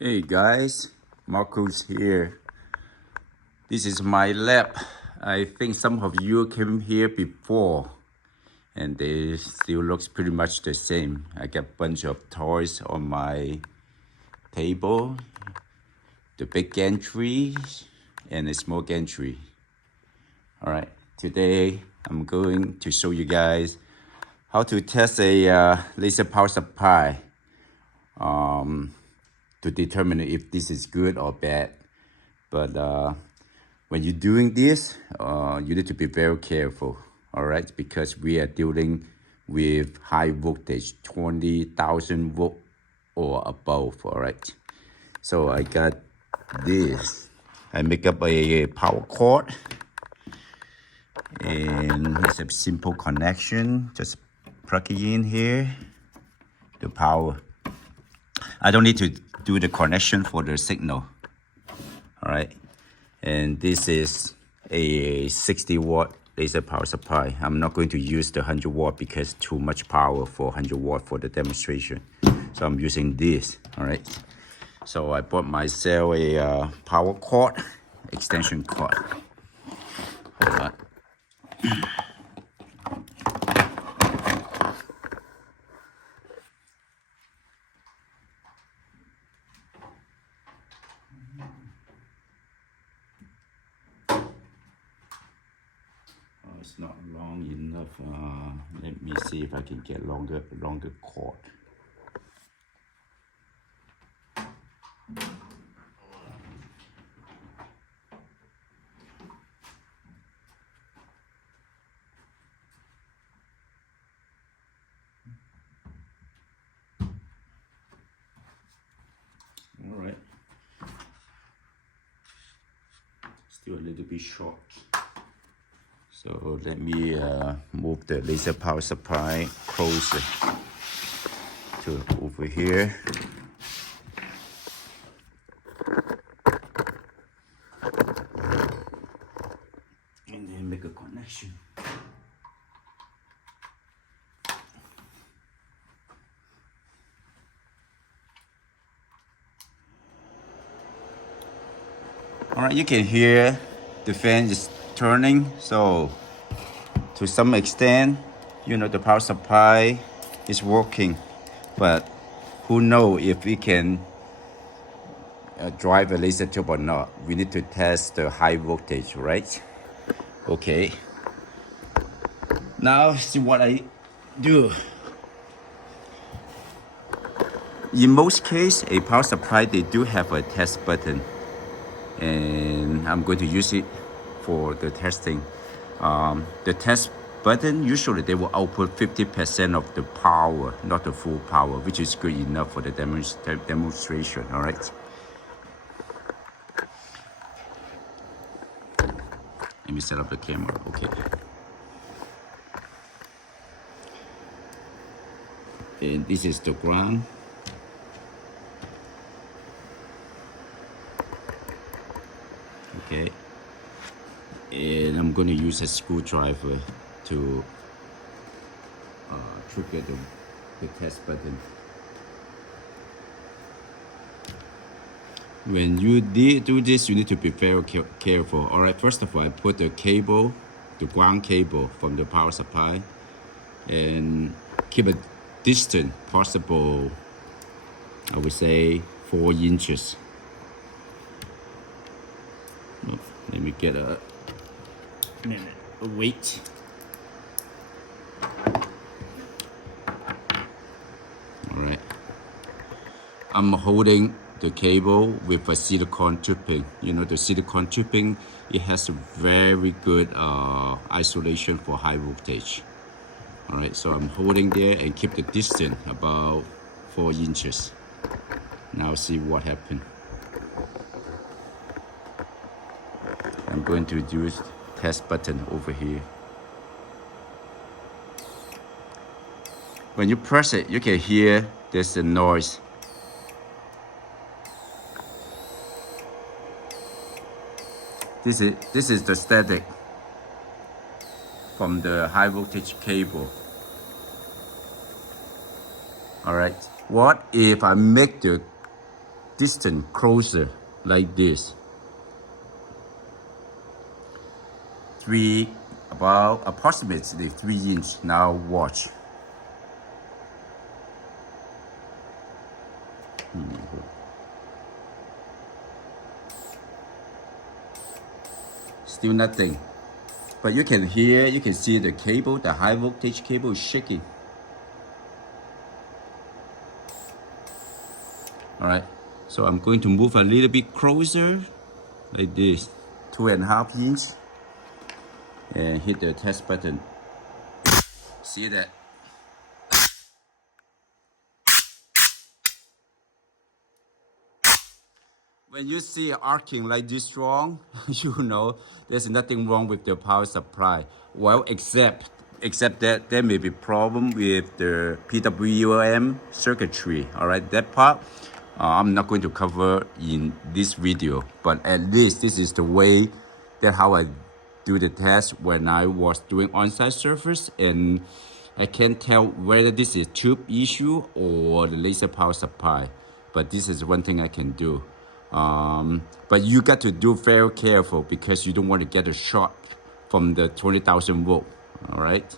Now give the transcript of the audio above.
Hey guys, Marcos here. This is my lab. I think some of you came here before and they still looks pretty much the same. I got a bunch of toys on my table, the big gantry and the small gantry. All right, today I'm going to show you guys how to test a laser power supply to determine if this is good or bad. But when you're doing this, you need to be very careful, all right? Because we are dealing with high voltage, 20,000 volt or above, all right? So I got this. I make up a power cord, and it's a simple connection. Just plug it in here, the power. I don't need to do the connection for the signal, all right? And this is a 60 watt laser power supply. I'm not going to use the 100 watt because too much power for 100 watt for the demonstration. So I'm using this, all right? So I bought myself a power cord, extension cord. Hold on. It's not long enough. Let me see if I can get longer cord. All right. Still a little bit short. So let me move the laser power supply closer to over here. And then make a connection. All right, you can hear the fan is turning. So to some extent, the power supply is working, but who knows if we can drive a laser tube or not. We need to test the high voltage, right? Okay. Now see what I do. In most cases, a power supply, they do have a test button, and I'm going to use it for the testing. The test button, usually they will output 50% of the power, not the full power, which is good enough for the demonstration, all right? Let me set up the camera, okay. And this is the ground. Okay. And I'm going to use a screwdriver to trigger the test button. When you do this, you need to be very careful. All right, first of all, I put the cable, the ground cable from the power supply, and keep a distance possible, I would say 4 inches. Oh, let me get a weight. All right, I'm holding the cable with a silicone tubing. The silicone tubing, it has a very good isolation for high voltage. All right, so I'm holding there and keep the distance about 4 inches. Now see what happened. I'm going to use test button over here. When you press it, you can hear there's a noise. This is the static from the high voltage cable. All right. What if I make the distance closer like this. About approximately 3 inches. Now watch. Still nothing. But you can hear, you can see the cable, the high voltage cable is shaking. All right, so I'm going to move a little bit closer, like this, 2.5 inches, and hit the test button. See that? When you see arcing like this strong, you know there's nothing wrong with the power supply. Well, except that there may be problem with the PWM circuitry. All right, that part I'm not going to cover in this video, but at least this is the way that how I do the test when I was doing on-site service, and I can't tell whether this is tube issue or the laser power supply. But this is one thing I can do. But you got to do very careful because you don't want to get a short from the 20,000 volt. All right.